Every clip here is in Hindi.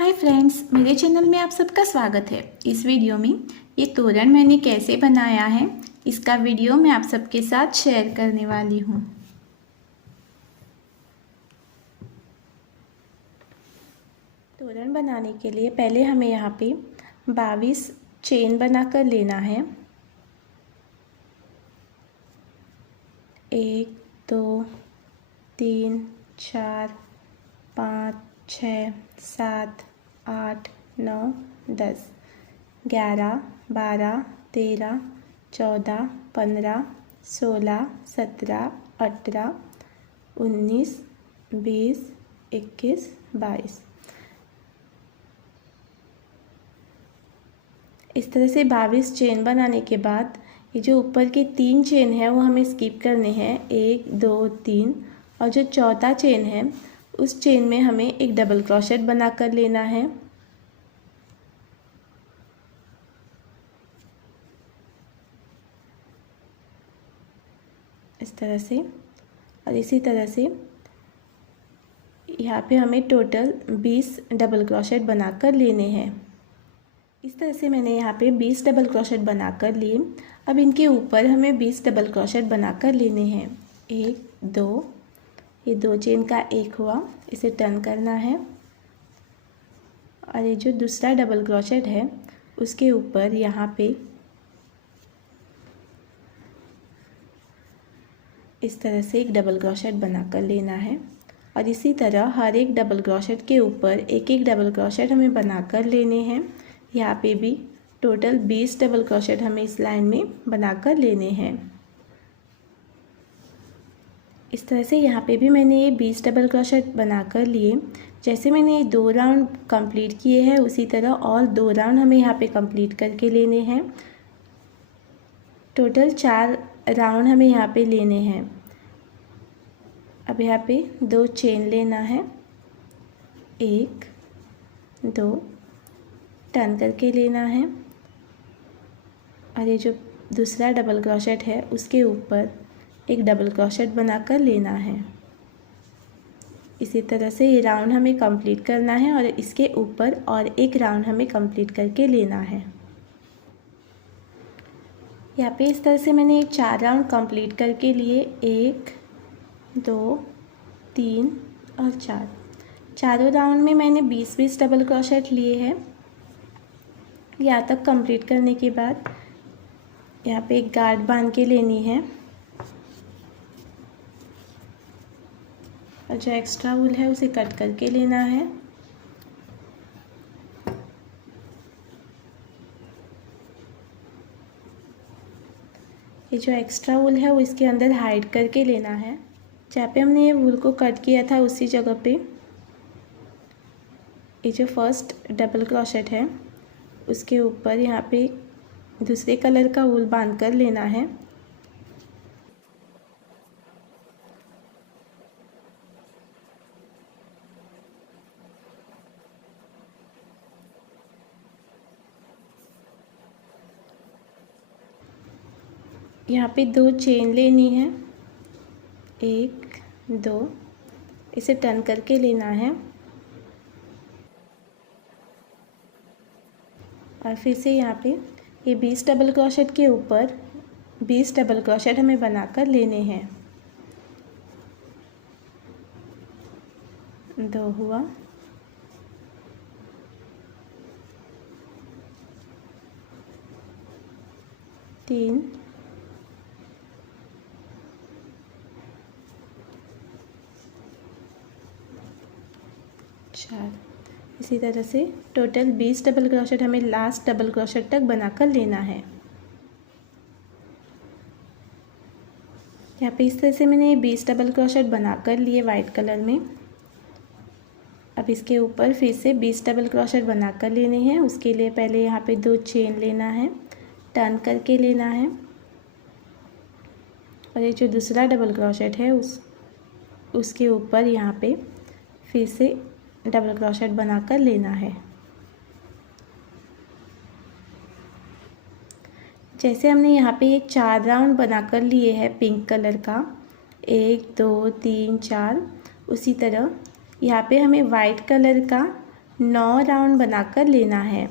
हाय फ्रेंड्स, मेरे चैनल में आप सबका स्वागत है। इस वीडियो में ये तोरण मैंने कैसे बनाया है इसका वीडियो मैं आप सबके साथ शेयर करने वाली हूँ। तोरण बनाने के लिए पहले हमें यहाँ पे 22 चेन बनाकर लेना है। 1 2 3 4 5 6 7 8 9 10 11 12 13 14 15 16 17 18 19 20 21 22। इस तरह से 22 चेन बनाने के बाद ये जो ऊपर के 3 चेन है वो हमें स्किप करने हैं, 1 2 3, और जो चौथा चेन है उस चेन में हमें एक डबल क्रोशेट बनाकर लेना है। इस तरह से, और इसी तरह से यहाँ पे हमें टोटल 20 डबल क्रोशेट बनाकर लेने हैं। इस तरह से मैंने यहाँ पे 20 डबल क्रोशेट बनाकर लिए। अब इनके ऊपर हमें 20 डबल क्रोशेट बनाकर लेने हैं। 1 2, ये 2 चेन का एक हुआ, इसे टर्न करना है, और ये जो दूसरा डबल क्रोशेट है उसके ऊपर यहाँ पे इस तरह से एक डबल क्रोशेट बनाकर लेना है। और इसी तरह हर एक डबल क्रोशेट के ऊपर एक एक डबल क्रोशेट हमें बनाकर लेने हैं। यहाँ पे भी टोटल 20 डबल क्रोशेट हमें इस लाइन में बनाकर लेने हैं। इस तरह से यहाँ पे भी मैंने ये 20 डबल क्रोशेट बनाकर लिए। जैसे मैंने ये 2 राउंड कंप्लीट किए हैं उसी तरह और 2 राउंड हमें यहाँ पे कंप्लीट करके लेने हैं। टोटल 4 राउंड हमें यहाँ पे लेने हैं। अब यहाँ पे 2 चेन लेना है, 1 2, टर्न करके लेना है, और ये जो दूसरा डबल क्रोशेट है उसके ऊपर एक डबल क्रोशेट बनाकर लेना है। इसी तरह से ये राउंड हमें कंप्लीट करना है और इसके ऊपर और एक राउंड हमें कंप्लीट करके लेना है। यहाँ पे इस तरह से मैंने ये 4 राउंड कंप्लीट करके लिए, 1 2 3 और 4। चारों राउंड में मैंने 20-20 डबल क्रोशेट लिए हैं। यहाँ तक कंप्लीट करने के बाद यहाँ पे एक गार्ड बांध के लेनी है, और जो एक्स्ट्रा वूल है उसे कट करके लेना है। ये जो एक्स्ट्रा वूल है वो इसके अंदर हाइड करके लेना है। जहाँ पे हमने ये वूल को कट किया था उसी जगह पे ये जो फर्स्ट डबल क्रोशेट है उसके ऊपर यहाँ पे दूसरे कलर का वूल बांध कर लेना है। यहाँ पे 2 चेन लेनी है, 1 2, इसे टर्न करके लेना है, और फिर से यहाँ पे ये 20 डबल क्रोशेट के ऊपर 20 डबल क्रोशेट हमें बनाकर लेने हैं। 2 हुआ, 3 4। इसी तरह से टोटल 20 डबल क्रोशेट हमें लास्ट डबल क्रोशेट तक बनाकर लेना है। यहाँ पे इस तरह से मैंने 20 डबल क्रोशेट बनाकर लिए वाइट कलर में। अब इसके ऊपर फिर से 20 डबल क्रोशेट बनाकर लेने हैं। उसके लिए पहले यहाँ पे 2 चेन लेना है, टर्न करके लेना है, और ये जो दूसरा डबल क्रोशेट है उसके ऊपर यहाँ पे फिर से डबल क्रोशेट बनाकर लेना है। जैसे हमने यहाँ पे ये 4 राउंड बनाकर लिए हैं पिंक कलर का, 1 2 3 4, उसी तरह यहाँ पे हमें वाइट कलर का 9 राउंड बनाकर लेना है।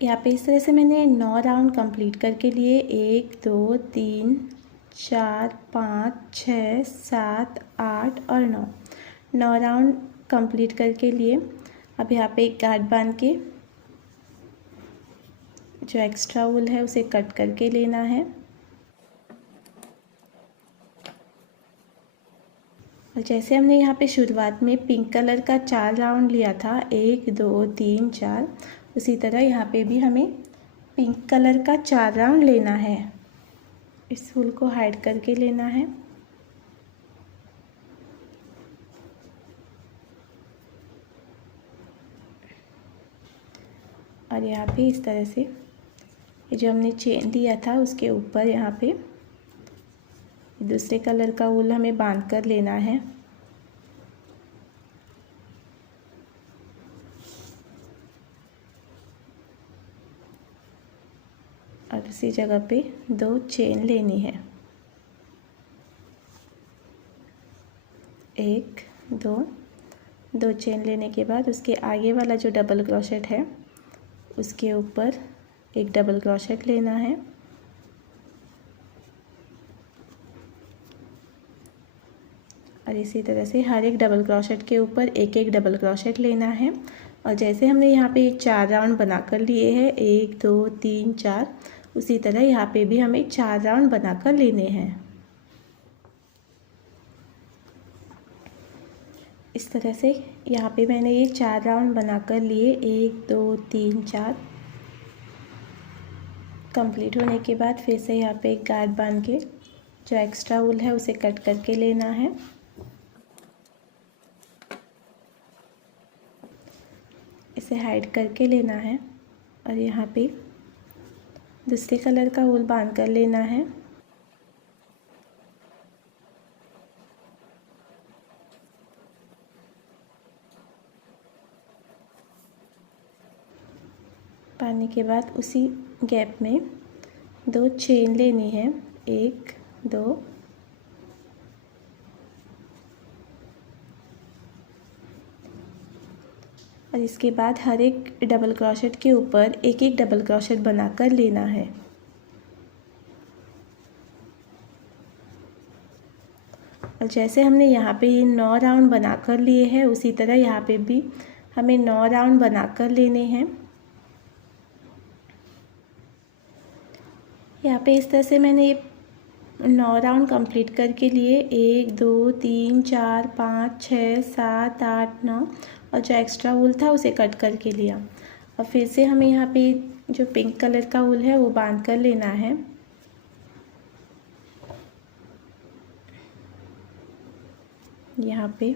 यहाँ पे इस तरह से मैंने 9 राउंड कंप्लीट करके लिए। 1 2 3 4 5 6 7 8 और 9 राउंड कंप्लीट करके लिए। अब यहाँ पे एक गांठ बांध के जो एक्स्ट्रा वूल है उसे कट करके लेना है। और जैसे हमने यहाँ पे शुरुआत में पिंक कलर का 4 राउंड लिया था, 1 2 3 4, उसी तरह यहाँ पे भी हमें पिंक कलर का 4 राउंड लेना है। इस वूल को हाइड करके लेना है। और यहाँ पे इस तरह से ये जो हमने चेन दिया था उसके ऊपर यहाँ पे दूसरे कलर का वूल हमें बांध कर लेना है। और उसी जगह पे 2 चेन लेनी है। 1 2 चेन लेने के बाद उसके आगे वाला जो डबल क्रोशेट है उसके ऊपर एक डबल क्रोशेट लेना है। और इसी तरह से हर एक डबल क्रोशेट के ऊपर एक एक डबल क्रोशेट लेना है। और जैसे हमने यहाँ पे 4 राउंड बनाकर लिए हैं, 1 2 3 4, उसी तरह यहाँ पे भी हमें 4 राउंड बनाकर लेने हैं। इस तरह से यहाँ पे मैंने ये 4 राउंड बनाकर लिए। 1 2 3 4 कंप्लीट होने के बाद फिर से यहाँ पे एक गांठ बांध के जो एक्स्ट्रा वूल है उसे कट करके लेना है। इसे हाइड करके लेना है और यहाँ पे दूसरे कलर का वूल बांध कर लेना है। बांधने के बाद उसी गैप में 2 चेन लेनी है। 1 2 और इसके बाद हर एक डबल क्रोशेट के ऊपर एक एक डबल क्रोशेट बनाकर लेना है। और जैसे हमने यहाँ पे ये 9 राउंड बनाकर लिए हैं उसी तरह यहाँ पे भी हमें 9 राउंड बनाकर लेने हैं। यहाँ पे इस तरह से मैंने ये 9 राउंड कंप्लीट करके लिए। 1 2 3 4 5 6 7 8 9 और जो एक्स्ट्रा वूल था उसे कट करके लिया। और फिर से हमें यहाँ पे जो पिंक कलर का वूल है वो बांध कर लेना है। यहाँ पे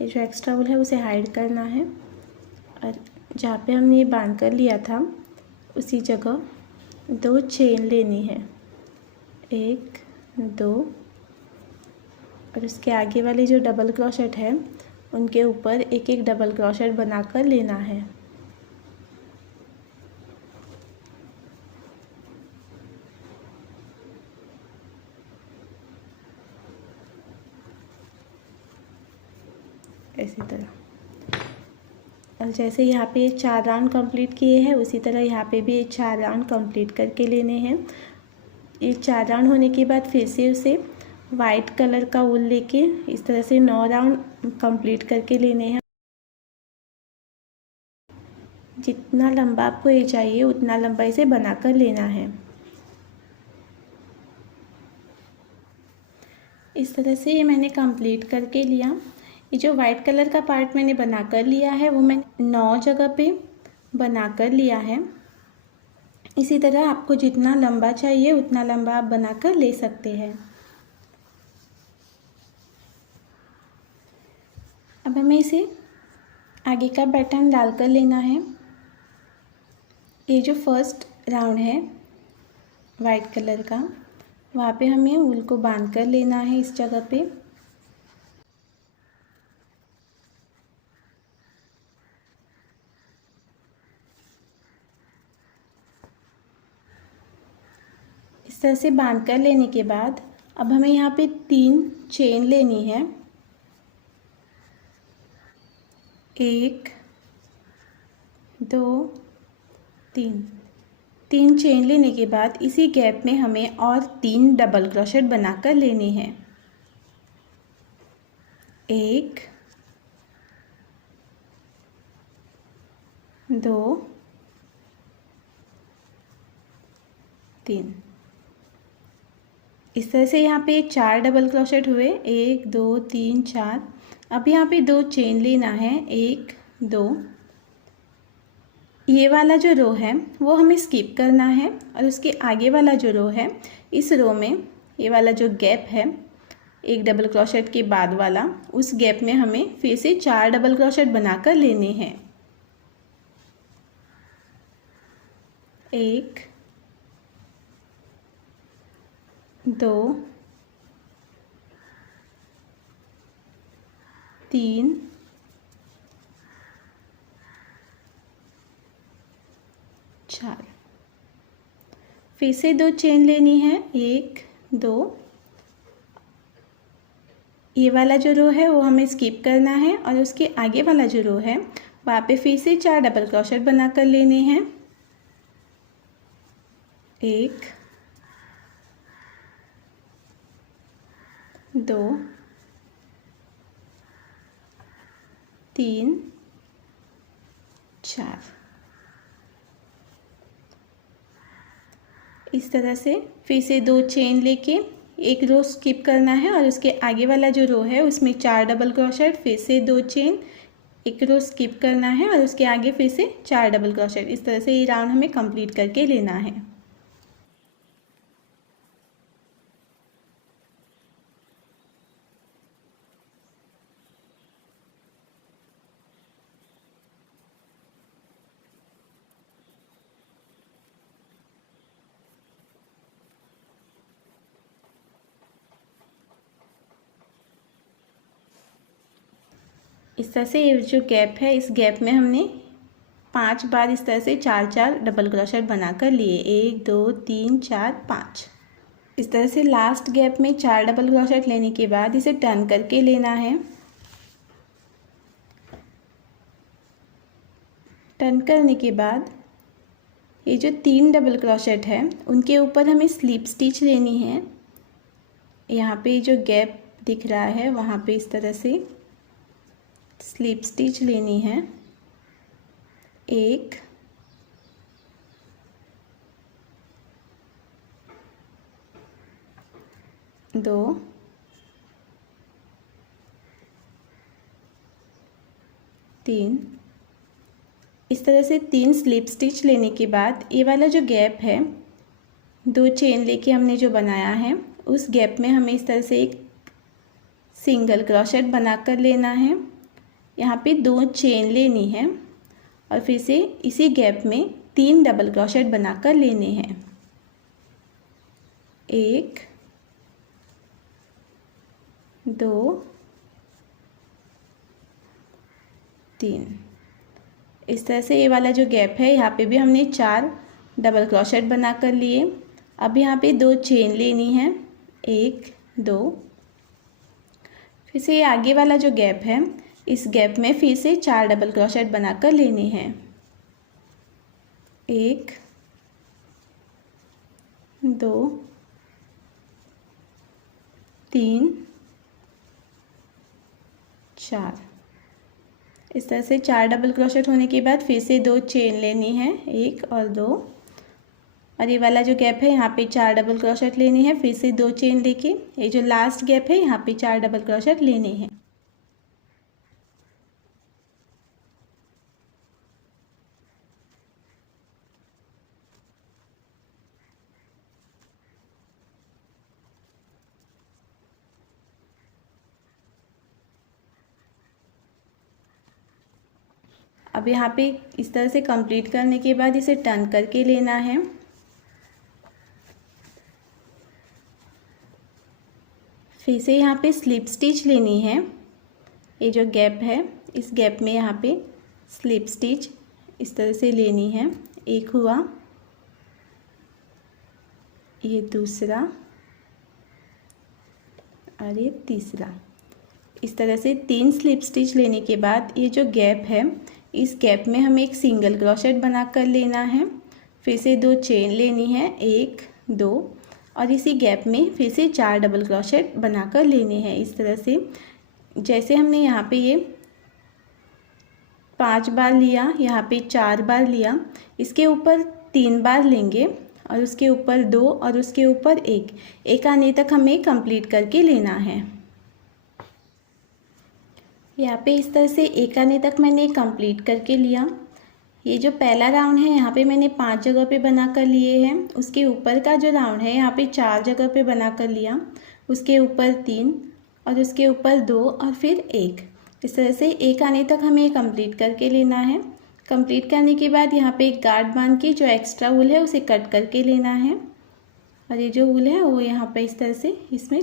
ये जो एक्स्ट्रा वूल है उसे हाइड करना है। और जहाँ पे हमने ये बांध कर लिया था उसी जगह 2 चेन लेनी है। 1 2 और उसके आगे वाले जो डबल क्रोशेट है उनके ऊपर एक एक डबल क्रोशेट बनाकर लेना है। इसी तरह। और जैसे यहाँ पे 4 राउंड कंप्लीट किए हैं उसी तरह यहाँ पे भी 4 राउंड कंप्लीट करके लेने हैं। ये 4 राउंड होने के बाद फिर से उसे वाइट कलर का वूल लेके इस तरह से 9 राउंड कंप्लीट करके लेने हैं। जितना लंबा आपको ये चाहिए उतना लंबा इसे बनाकर लेना है। इस तरह से ये मैंने कंप्लीट करके लिया। ये जो वाइट कलर का पार्ट मैंने बना कर लिया है वो मैंने 9 जगह पे बना कर लिया है। इसी तरह आपको जितना लंबा चाहिए उतना लंबा आप बनाकर ले सकते हैं। अब हमें इसे आगे का पैटर्न डालकर लेना है। ये जो फर्स्ट राउंड है वाइट कलर का, वहाँ पे हमें वूल को बांध कर लेना है इस जगह पे। तरह से बांध कर लेने के बाद अब हमें यहाँ पे 3 चेन लेनी है। 1 2 3 3 चेन लेने के बाद इसी गैप में हमें और 3 डबल क्रोशेट बनाकर लेने हैं। 1 2 3। इस तरह से यहाँ पे 4 डबल क्रोशेट हुए, 1 2 3 4। अब यहाँ पे 2 चेन लेना है, 1 2। ये वाला जो रो है वो हमें स्किप करना है और उसके आगे वाला जो रो है, इस रो में ये वाला जो गैप है एक डबल क्रोशेट के बाद वाला, उस गैप में हमें फिर से 4 डबल क्रोशेट बनाकर लेने हैं। 1 2 3 4। फिर से 2 चेन लेनी है, 1 2। ये वाला जो रो है वो हमें स्किप करना है और उसके आगे वाला जो रो है वहाँ पे फिर से 4 डबल क्रोशेट बनाकर लेने हैं। 1 2 3 4। इस तरह से फिर से 2 चेन लेके एक रो स्किप करना है और उसके आगे वाला जो रो है उसमें 4 डबल क्रोशेट, फिर से 2 चेन, एक रो स्किप करना है और उसके आगे फिर से 4 डबल क्रोशेट। इस तरह से ये राउंड हमें कंप्लीट करके लेना है। इस तरह से ये जो गैप है, इस गैप में हमने 5 बार इस तरह से 4 डबल क्रोशेट बनाकर लिए, 1 2 3 4 5। इस तरह से लास्ट गैप में 4 डबल क्रोशेट लेने के बाद इसे टर्न करके लेना है। टर्न करने के बाद ये जो 3 डबल क्रोशेट है उनके ऊपर हमें स्लिप स्टिच लेनी है। यहाँ पे जो गैप दिख रहा है वहाँ पे इस तरह से स्लिप स्टिच लेनी है। 1 2 3। इस तरह से 3 स्लिप स्टिच लेने के बाद ये वाला जो गैप है, 2 चेन लेके हमने जो बनाया है उस गैप में हमें इस तरह से एक सिंगल क्रोशेट बनाकर लेना है। यहाँ पे 2 चेन लेनी है और फिर से इसी गैप में 3 डबल क्रोशेट बनाकर लेने हैं। 1 2 3। इस तरह से ये वाला जो गैप है यहाँ पे भी हमने 4 डबल क्रोशेट बनाकर लिए। अब यहाँ पे 2 चेन लेनी है, 1 2। फिर से ये आगे वाला जो गैप है, इस गैप में फिर से 4 डबल क्रोशेट बनाकर लेने हैं। 1 2 3 4। इस तरह से 4 डबल क्रोशेट होने के बाद फिर से 2 चेन लेनी है, 1 और 2। और ये वाला जो गैप है यहाँ पे 4 डबल क्रोशेट लेनी है, फिर से 2 चेन लेके ये जो लास्ट गैप है यहाँ पे 4 डबल क्रोशेट लेने हैं। अब यहाँ पे इस तरह से कंप्लीट करने के बाद इसे टर्न करके लेना है। फिर से यहाँ पे स्लिप स्टिच लेनी है। ये जो गैप है इस गैप में यहाँ पे स्लिप स्टिच इस तरह से लेनी है। एक हुआ, ये दूसरा और ये तीसरा। इस तरह से 3 स्लिप स्टिच लेने के बाद ये जो गैप है, इस गैप में हमें एक सिंगल क्रोशेट बना कर लेना है। फिर से 2 चेन लेनी है, 1 2, और इसी गैप में फिर से 4 डबल क्रोशेट बनाकर लेने हैं। इस तरह से जैसे हमने यहाँ पे ये 5 बार लिया, यहाँ पे 4 बार लिया, इसके ऊपर 3 बार लेंगे और उसके ऊपर 2 और उसके ऊपर 1 आने तक हमें कंप्लीट करके लेना है। यहाँ पे इस तरह से 1 आने तक मैंने कंप्लीट करके लिया। ये जो पहला राउंड है यहाँ पे मैंने 5 जगह पे बना कर लिए हैं। उसके ऊपर का जो राउंड है यहाँ पे 4 जगह पे बना कर लिया, उसके ऊपर 3 और उसके ऊपर 2 और फिर 1। इस तरह से 1 आने तक हमें कंप्लीट करके लेना है। कंप्लीट करने के बाद यहाँ पे एक गार्ड बांध के जो एक्स्ट्रा वूल है उसे कट करके लेना है, और ये जो वूल है वो यहाँ पे इस तरह से इसमें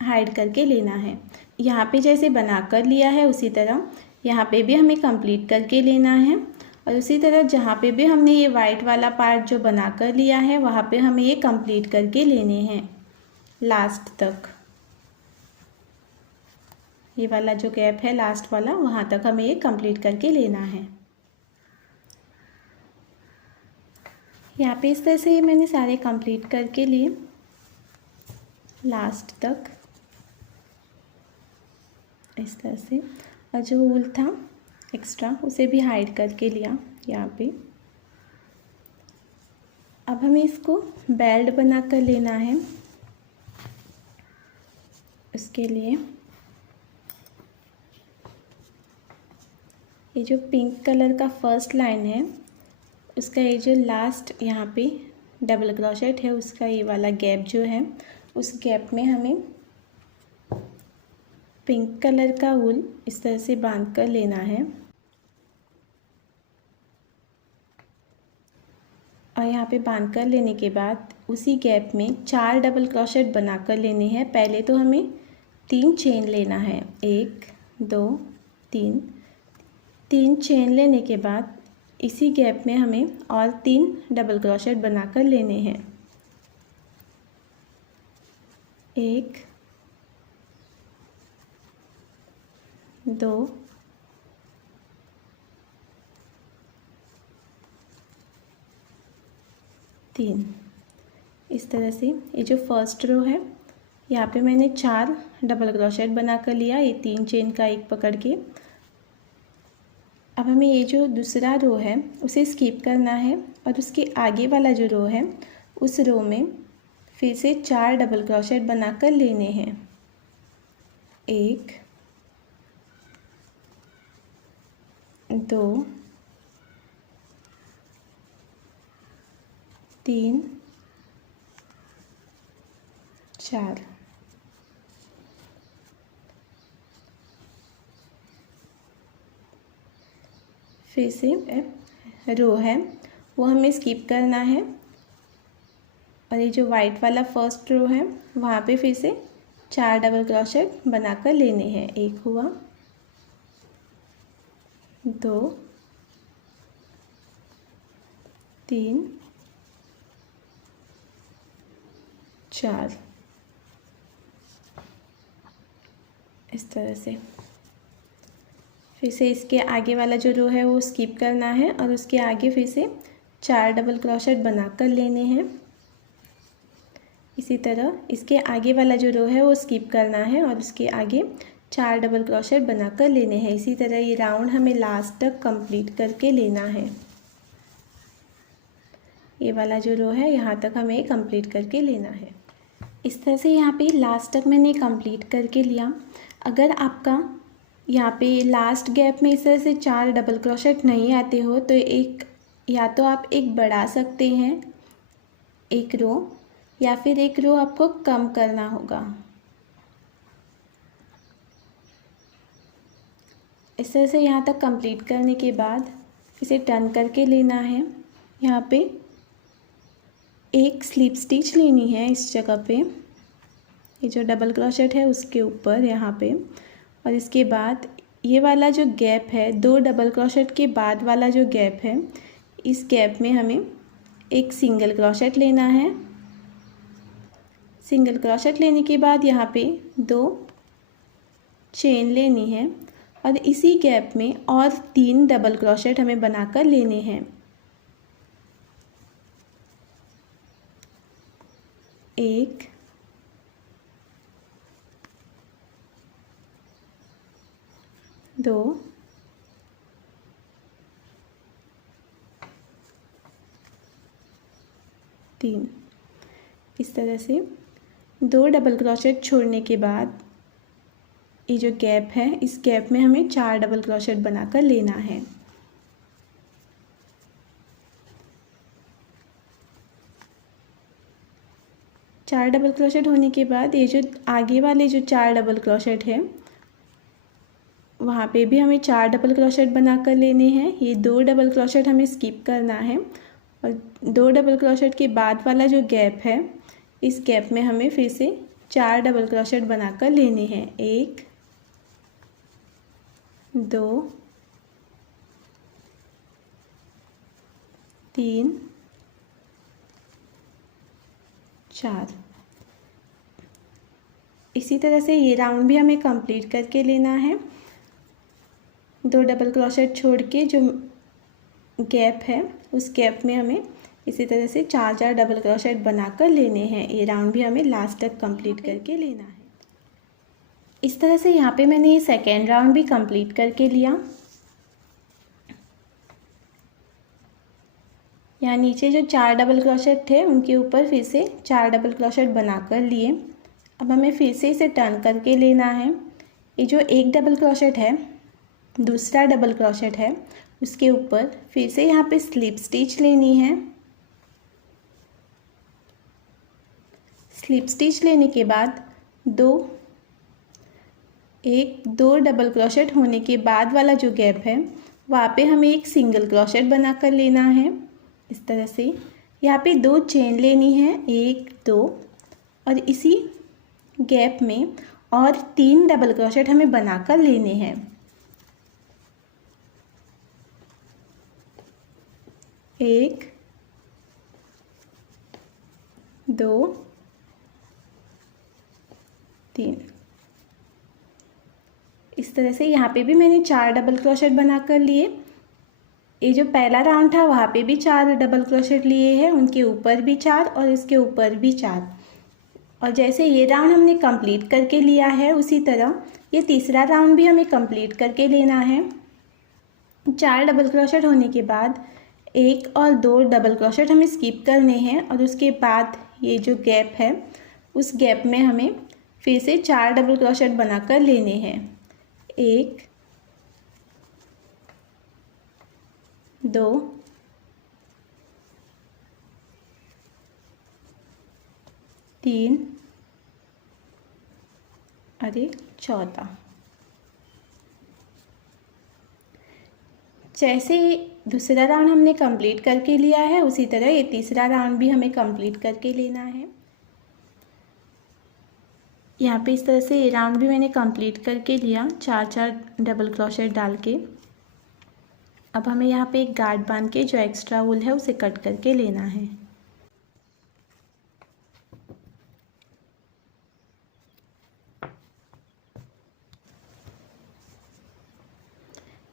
हाइड करके लेना है। यहाँ पे जैसे बना कर लिया है उसी तरह यहाँ पे भी हमें कंप्लीट करके लेना है, और उसी तरह जहाँ पे भी हमने ये वाइट वाला पार्ट जो बना कर लिया है वहाँ पे हमें ये कंप्लीट करके लेने हैं लास्ट तक। ये वाला जो गैप है लास्ट वाला, वहाँ तक हमें ये कंप्लीट करके लेना है। यहाँ पे इस तरह से मैंने सारे कंप्लीट करके लिए लास्ट तक इस तरह से, और जो वूल था एक्स्ट्रा उसे भी हाइड करके लिया यहाँ पे। अब हमें इसको बेल्ट बना कर लेना है। उसके लिए ये जो पिंक कलर का फर्स्ट लाइन है उसका ये जो लास्ट यहाँ पे डबल क्रोशेट है उसका ये वाला गैप जो है, उस गैप में हमें पिंक कलर का वूल इस तरह से बांध कर लेना है। और यहाँ पे बांध कर लेने के बाद उसी गैप में 4 डबल क्रोशेट बना कर लेने हैं। पहले तो हमें 3 चेन लेना है, 1 2 3 चेन लेने के बाद इसी गैप में हमें और 3 डबल क्रोशेट बना कर लेने हैं। 1 2 3। इस तरह से ये जो फर्स्ट रो है यहाँ पे मैंने 4 डबल क्रोशेट बना कर लिया, ये 3 चेन का एक पकड़ के। अब हमें ये जो दूसरा रो है उसे स्किप करना है, और उसके आगे वाला जो रो है उस रो में फिर से 4 डबल क्रोशेट बना कर लेने हैं। 1 2 3 4। फिर से रो है वो हमें स्किप करना है, और ये जो वाइट वाला फर्स्ट रो है वहाँ पे फिर से 4 डबल क्रोशेट बनाकर लेने हैं। 1 हुआ, 2 3 4। इस तरह से फिर से इसके आगे वाला जो रो है वो स्किप करना है, और उसके आगे फिर से 4 डबल क्रोशेट बनाकर लेने हैं। इसी तरह इसके आगे वाला जो रो है वो स्किप करना है, और उसके आगे 4 डबल क्रोशेट बनाकर लेने हैं। इसी तरह ये राउंड हमें लास्ट तक कंप्लीट करके लेना है। ये वाला जो रो है यहाँ तक हमें कंप्लीट करके लेना है। इस तरह से यहाँ पे लास्ट तक मैंने कंप्लीट करके लिया। अगर आपका यहाँ पे लास्ट गैप में इस तरह से 4 डबल क्रोशेट नहीं आते हो तो या तो आप एक बढ़ा सकते हैं एक रो, या फिर एक रो आपको कम करना होगा। इस तरह से यहाँ तक कंप्लीट करने के बाद इसे टर्न करके लेना है। यहाँ पे एक स्लिप स्टिच लेनी है इस जगह पे, ये जो डबल क्रोशेट है उसके ऊपर यहाँ पे, और इसके बाद ये वाला जो गैप है 2 डबल क्रोशेट के बाद वाला जो गैप है, इस गैप में हमें एक सिंगल क्रोशेट लेना है, सिंगल क्रोशेट लेने के बाद यहाँ पे 2 चेन लेनी है और इसी गैप में और 3 डबल क्रोशेट हमें बनाकर लेने हैं। 1 2 3। इस तरह से 2 डबल क्रोशेट छोड़ने के बाद ये जो गैप है, इस गैप में हमें 4 डबल क्रोशेट बनाकर लेना है। चार डबल क्रोशेट होने के बाद ये जो आगे वाले जो 4 डबल क्रोशेट है वहाँ पे भी हमें 4 डबल क्रोशेट बनाकर लेने हैं। ये 2 डबल क्रोशेट हमें स्किप करना है और 2 डबल क्रोशेट के बाद वाला जो गैप है, इस गैप में हमें फिर से 4 डबल क्रोशेट बनाकर लेने हैं। 1 2 3 4। इसी तरह से ये राउंड भी हमें कंप्लीट करके लेना है। 2 डबल क्रोशेट छोड़ के जो गैप है, उस गैप में हमें इसी तरह से 4 डबल क्रोशेट बनाकर लेने हैं। ये राउंड भी हमें लास्ट तक कंप्लीट करके लेना है। इस तरह से यहाँ पे मैंने ये सेकेंड राउंड भी कंप्लीट करके लिया। यहाँ नीचे जो 4 डबल क्रोशेट थे उनके ऊपर फिर से 4 डबल क्रोशेट बनाकर लिए। अब हमें फिर से इसे टर्न करके लेना है। ये जो एक डबल क्रोशेट है, दूसरा डबल क्रोशेट है, उसके ऊपर फिर से यहाँ पे स्लिप स्टिच लेनी है। स्लिप स्टिच लेने के बाद 2 डबल क्रोशेट होने के बाद वाला जो गैप है, वहाँ पे हमें एक सिंगल क्रोशेट बनाकर लेना है। इस तरह से यहाँ पे 2 चेन लेनी है, 1 2, और इसी गैप में और 3 डबल क्रोशेट हमें बनाकर लेने हैं। 1 2 3। इस तरह से यहाँ पे भी मैंने 4 डबल क्रोशेट बनाकर लिए। ये जो पहला राउंड था वहाँ पे भी 4 डबल क्रोशेट लिए हैं, उनके ऊपर भी 4 और इसके ऊपर भी 4। और जैसे ये राउंड हमने कंप्लीट करके लिया है, उसी तरह ये तीसरा राउंड भी हमें कंप्लीट करके लेना है। 4 डबल क्रोशेट होने के बाद 1 और 2 डबल क्रोशेट हमें स्किप करने हैं और उसके बाद ये जो गैप है, उस गैप में हमें फिर से 4 डबल क्रोशेट बनाकर लेने हैं। 1 2 3 और एक चौथा। जैसे दूसरा राउंड हमने कंप्लीट करके लिया है, उसी तरह ये तीसरा राउंड भी हमें कंप्लीट करके लेना है। यहाँ पे इस तरह से ये राउंड भी मैंने कंप्लीट करके लिया, 4 डबल क्रोशेट डाल के। अब हमें यहाँ पे एक गार्ड बांध के जो एक्स्ट्रा वूल है उसे कट करके लेना है।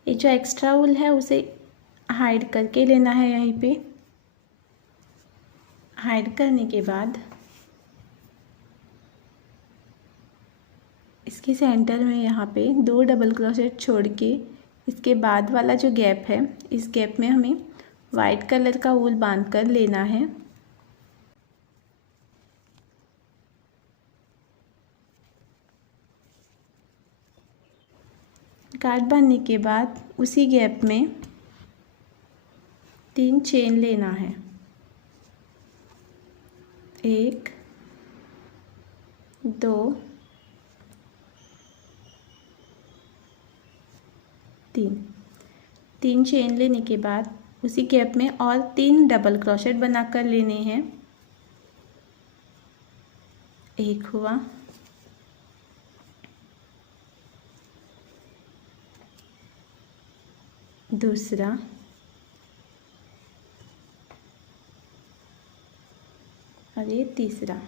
ये जो एक्स्ट्रा वूल है उसे हाइड करके लेना है। यहीं पे हाइड करने के बाद इसके सेंटर में यहाँ पे 2 डबल क्रोशेट छोड़ के इसके बाद वाला जो गैप है, इस गैप में हमें वाइट कलर का वूल बांध कर लेना है। गार्ड बांधने के बाद उसी गैप में 3 चेन लेना है। 1 2 3 चेन लेने के बाद उसी गैप में और 3 डबल क्रोशेट बनाकर लेने हैं। एक हुआ, दूसरा, और ये तीसरा।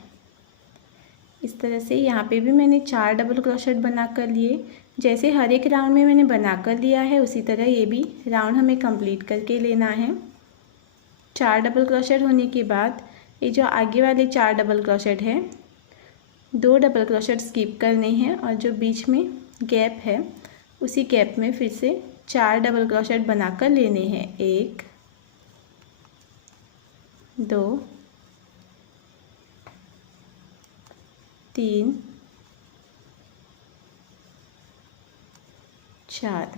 इस तरह से यहाँ पे भी मैंने 4 डबल क्रोशेट बना कर लिए। जैसे हर एक राउंड में मैंने बना कर लिया है उसी तरह ये भी राउंड हमें कंप्लीट करके लेना है। 4 डबल क्रोशेट होने के बाद ये जो आगे वाले 4 डबल क्रोशेट हैं 2 डबल क्रोशेट स्किप करने हैं और जो बीच में गैप है उसी गैप में फिर से 4 डबल क्रोशेट बनाकर लेने हैं। 1 2 3 4।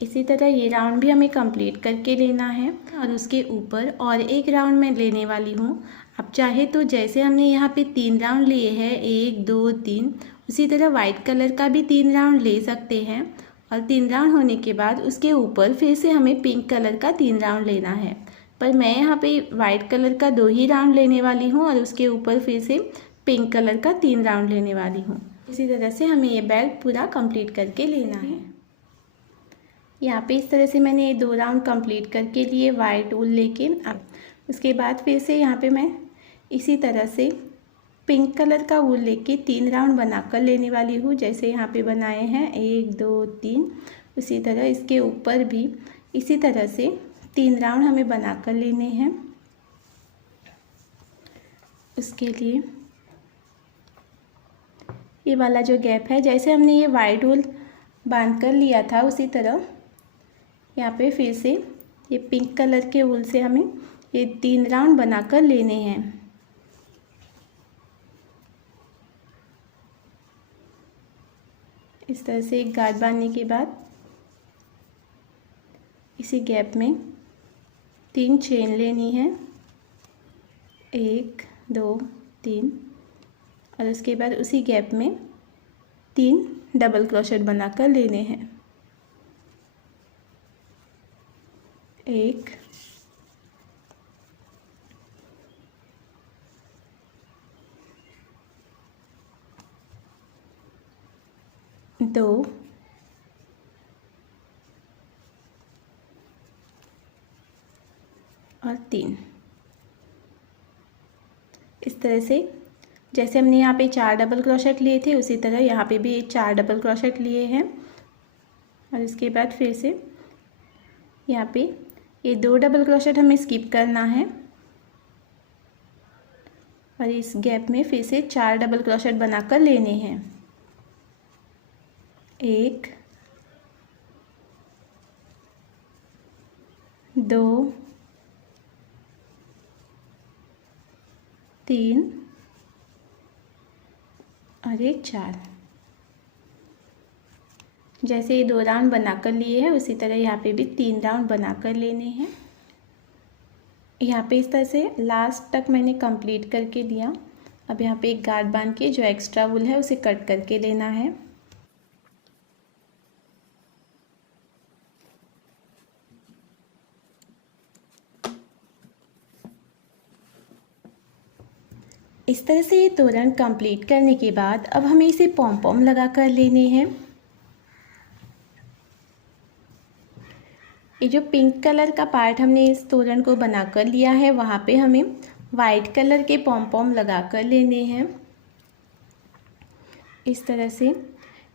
इसी तरह ये राउंड भी हमें कंप्लीट करके लेना है और उसके ऊपर और एक राउंड मैं लेने वाली हूँ। आप चाहे तो जैसे हमने यहाँ पे 3 राउंड लिए हैं 1 2 3, उसी तरह वाइट कलर का भी 3 राउंड ले सकते हैं और 3 राउंड होने के बाद उसके ऊपर फिर से हमें पिंक कलर का 3 राउंड लेना है। पर मैं यहाँ पे वाइट कलर का 2 ही राउंड लेने वाली हूँ और उसके ऊपर फिर से पिंक कलर का 3 राउंड लेने वाली हूँ। इसी तरह से हमें ये बेल्ट पूरा कंप्लीट करके लेना है। यहाँ पे इस तरह से मैंने ये 2 राउंड कंप्लीट करके लिए वाइट ऊल लेके। उसके बाद फिर से यहाँ पे मैं इसी तरह से पिंक कलर का ऊल लेके 3 राउंड बनाकर लेने वाली हूँ। जैसे यहाँ पे बनाए हैं 1 2 3, उसी तरह इसके ऊपर भी इसी तरह से 3 राउंड हमें बनाकर लेने हैं। उसके लिए ये वाला जो गैप है जैसे हमने ये वाइट ऊल बांध कर लिया था उसी तरह यहाँ पे फिर से ये पिंक कलर के ऊल से हमें ये 3 राउंड बनाकर लेने हैं। इस तरह से एक गांठ बांधने के बाद इसी गैप में 3 चेन लेनी है, 1 2 3, और उसके बाद उसी गैप में 3 डबल क्रोशेट बनाकर लेने हैं। 1 2 और 3। इस तरह से जैसे हमने यहाँ पे 4 डबल क्रोशेट लिए थे उसी तरह यहाँ पे भी 4 डबल क्रोशेट लिए हैं और इसके बाद फिर से यहाँ पे ये 2 डबल क्रोशेट हमें स्किप करना है और इस गैप में फिर से 4 डबल क्रोशेट बनाकर लेने हैं। 1 2 3 और एक 4। जैसे ये 2 राउंड बनाकर लिए हैं उसी तरह यहाँ पे भी 3 राउंड बनाकर लेने हैं। यहाँ पे इस तरह से लास्ट तक मैंने कंप्लीट करके दिया। अब यहाँ पे एक गांठ बांध के जो एक्स्ट्रा वूल है उसे कट करके लेना है। इस तरह से ये तोरण कंप्लीट करने के बाद अब हमें इसे पॉम पॉम लगा कर लेने हैं। ये जो पिंक कलर का पार्ट हमने इस तोरण को बना कर लिया है वहाँ पे हमें वाइट कलर के पॉम पॉम लगा कर लेने हैं। इस तरह से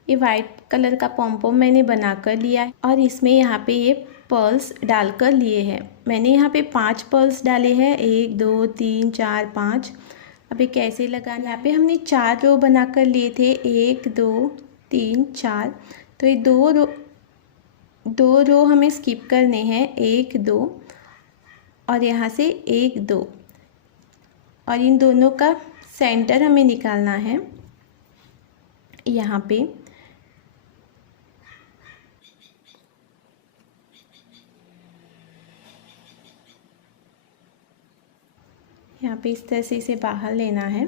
ये वाइट कलर का पॉम पॉम मैंने बना कर लिया है और इसमें यहाँ पे ये पर्ल्स डाल कर लिए हैं। मैंने यहाँ पे 5 पर्ल्स डाले हैं, 1 2 3 4 5। अब ये कैसे लगाना, यहाँ पे हमने 4 रो बना कर लिए थे, 1 2 3 4। तो ये 2 रो हमें स्किप करने हैं, 1 2 और यहाँ से 1 2, और इन दोनों का सेंटर हमें निकालना है। यहाँ पे इस तरह से इसे बाहर लेना है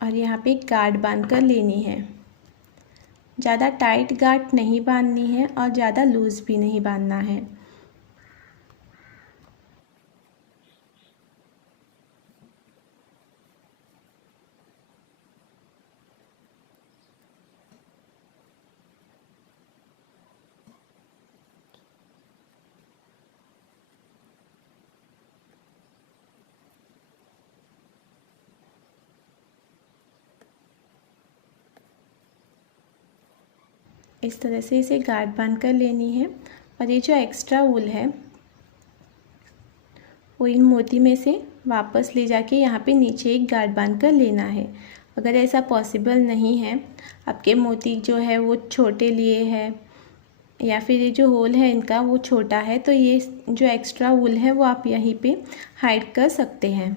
और यहाँ पे गांठ बांध कर लेनी है। ज़्यादा टाइट गांठ नहीं बांधनी है और ज़्यादा लूज़ भी नहीं बांधना है। इस तरह से इसे गांठ बांध कर लेनी है। और ये जो एक्स्ट्रा वूल है वो इन मोती में से वापस ले जाके यहाँ पे नीचे एक गांठ बांध कर लेना है। अगर ऐसा पॉसिबल नहीं है, आपके मोती जो है वो छोटे लिए हैं या फिर ये जो होल है इनका वो छोटा है, तो ये जो एक्स्ट्रा वूल है वो आप यहीं पे हाइड कर सकते हैं।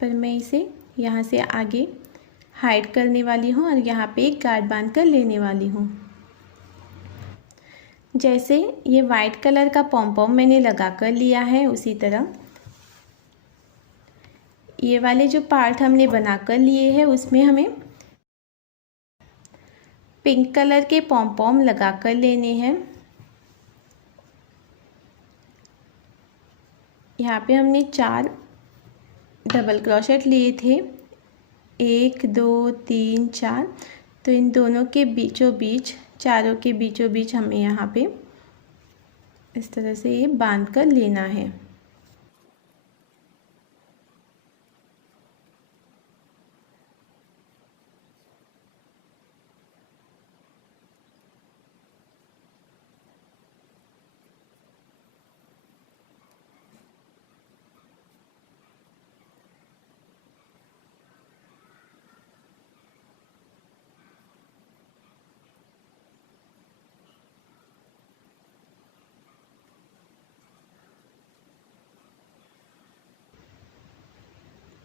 पर मैं इसे यहाँ से आगे हाइड करने वाली हूँ और यहाँ पे एक गांठ बांध कर लेने वाली हूँ। जैसे ये वाइट कलर का पॉम मैंने लगा कर लिया है, उसी तरह ये वाले जो पार्ट हमने बना कर लिए हैं उसमें हमें पिंक कलर के पॉम लगा कर लेने हैं। यहाँ पे हमने 4 डबल क्रोशेट लिए थे, 1 2 3 4। तो इन दोनों के बीचों बीच, चारों के बीचों बीच हमें यहाँ पे इस तरह से ये बांध कर लेना है।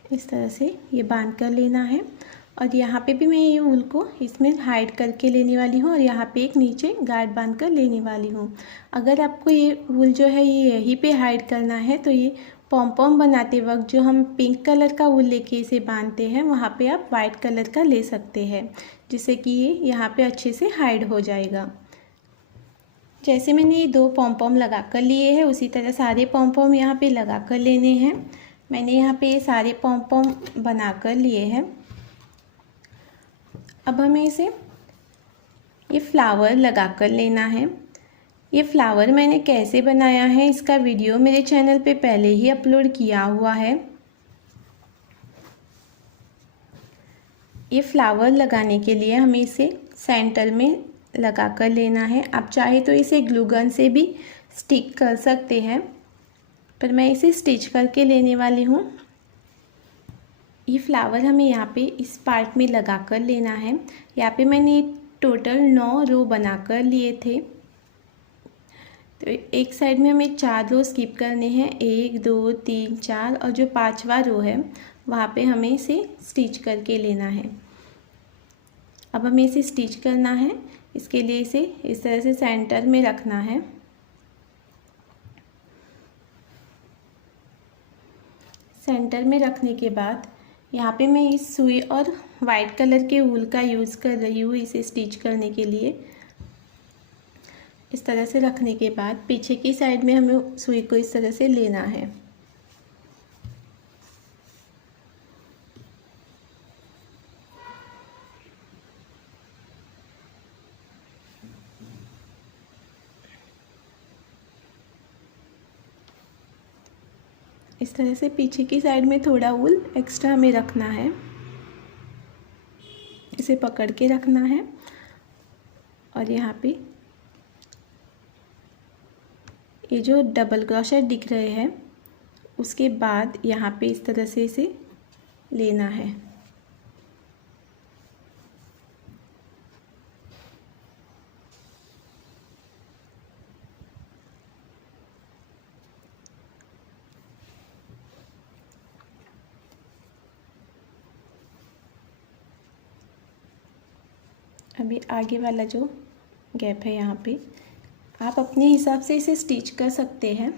इस तरह से ये बांध कर लेना है। और यहाँ पे भी मैं ये वूल को इसमें हाइड करके लेने वाली हूँ और यहाँ पे एक नीचे गांठ बांध कर लेने वाली हूँ। अगर आपको ये वूल जो है ये यहीं पे हाइड करना है तो ये पॉम बनाते वक्त जो हम पिंक कलर का वूल लेके इसे बांधते हैं वहाँ पे आप वाइट कलर का ले सकते हैं, जिससे कि ये यहाँ पे अच्छे से हाइड हो जाएगा। जैसे मैंने ये 2 पॉम लगा कर लिए हैं उसी तरह सारे पॉम यहाँ पे लगा कर लेने हैं। मैंने यहाँ पे ये सारे पॉम बना कर लिए हैं। अब हमें इसे ये फ्लावर लगा कर लेना है। ये फ्लावर मैंने कैसे बनाया है इसका वीडियो मेरे चैनल पे पहले ही अपलोड किया हुआ है। ये फ्लावर लगाने के लिए हमें इसे सेंटर में लगा कर लेना है। आप चाहे तो इसे ग्लू गन से भी स्टिक कर सकते हैं, पर मैं इसे स्टिच करके लेने वाली हूँ। ये फ्लावर हमें यहाँ पे इस पार्ट में लगा कर लेना है। यहाँ पे मैंने टोटल 9 रो बना कर लिए थे, तो एक साइड में हमें 4 रो स्किप करने हैं, 1 2 3 4, और जो 5वां रो है वहाँ पे हमें इसे स्टिच करके लेना है। अब हमें इसे स्टिच करना है, इसके लिए इसे इस तरह से सेंटर में रखना है। सेंटर में रखने के बाद यहाँ पे मैं इस सुई और वाइट कलर के वूल का यूज़ कर रही हूँ इसे स्टिच करने के लिए। इस तरह से रखने के बाद पीछे की साइड में हमें सुई को इस तरह से लेना है। इस तरह से पीछे की साइड में थोड़ा वूल एक्स्ट्रा हमें रखना है, इसे पकड़ के रखना है। और यहाँ पे ये जो डबल क्रोशेट दिख रहे हैं उसके बाद यहाँ पे इस तरह से इसे लेना है। अभी आगे वाला जो गैप है यहाँ पे आप अपने हिसाब से इसे स्टिच कर सकते हैं।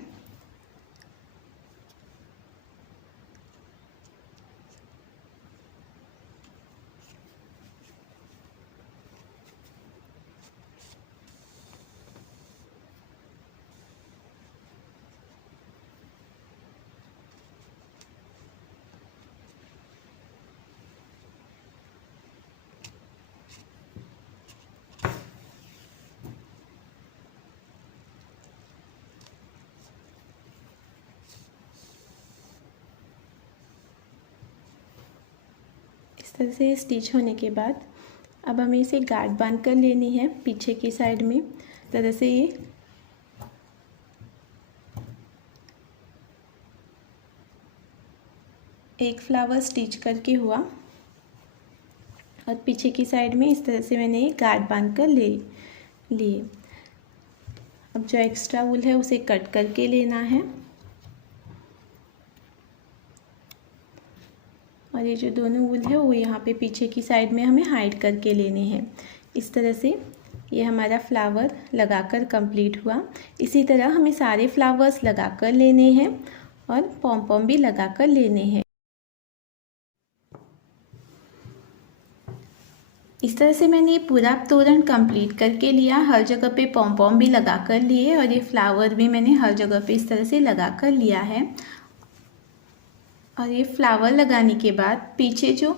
इस तरह से स्टिच होने के बाद अब हमें इसे गांठ बांध कर लेनी है पीछे की साइड में। तरह से ये एक फ्लावर स्टिच करके हुआ और पीछे की साइड में इस तरह से मैंने ये गांठ बांध कर लिए। अब जो एक्स्ट्रा वूल है उसे कट करके लेना है और ये जो दोनों वूल है वो यहाँ पे पीछे की साइड में हमें हाइड करके लेने हैं। इस तरह से ये हमारा फ्लावर लगाकर कंप्लीट हुआ। इसी तरह हमें सारे फ्लावर्स लगाकर लेने हैं और पॉम पॉम भी लगाकर लेने हैं। इस तरह से मैंने ये पूरा तोरण कंप्लीट करके लिया। हर जगह पे पॉम पॉम भी लगा कर लिए और ये फ्लावर भी मैंने हर जगह पे इस तरह से लगा कर लिया है। और ये फ्लावर लगाने के बाद पीछे जो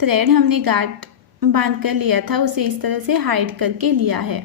थ्रेड हमने गांठ बांध कर लिया था उसे इस तरह से हाइड करके लिया है।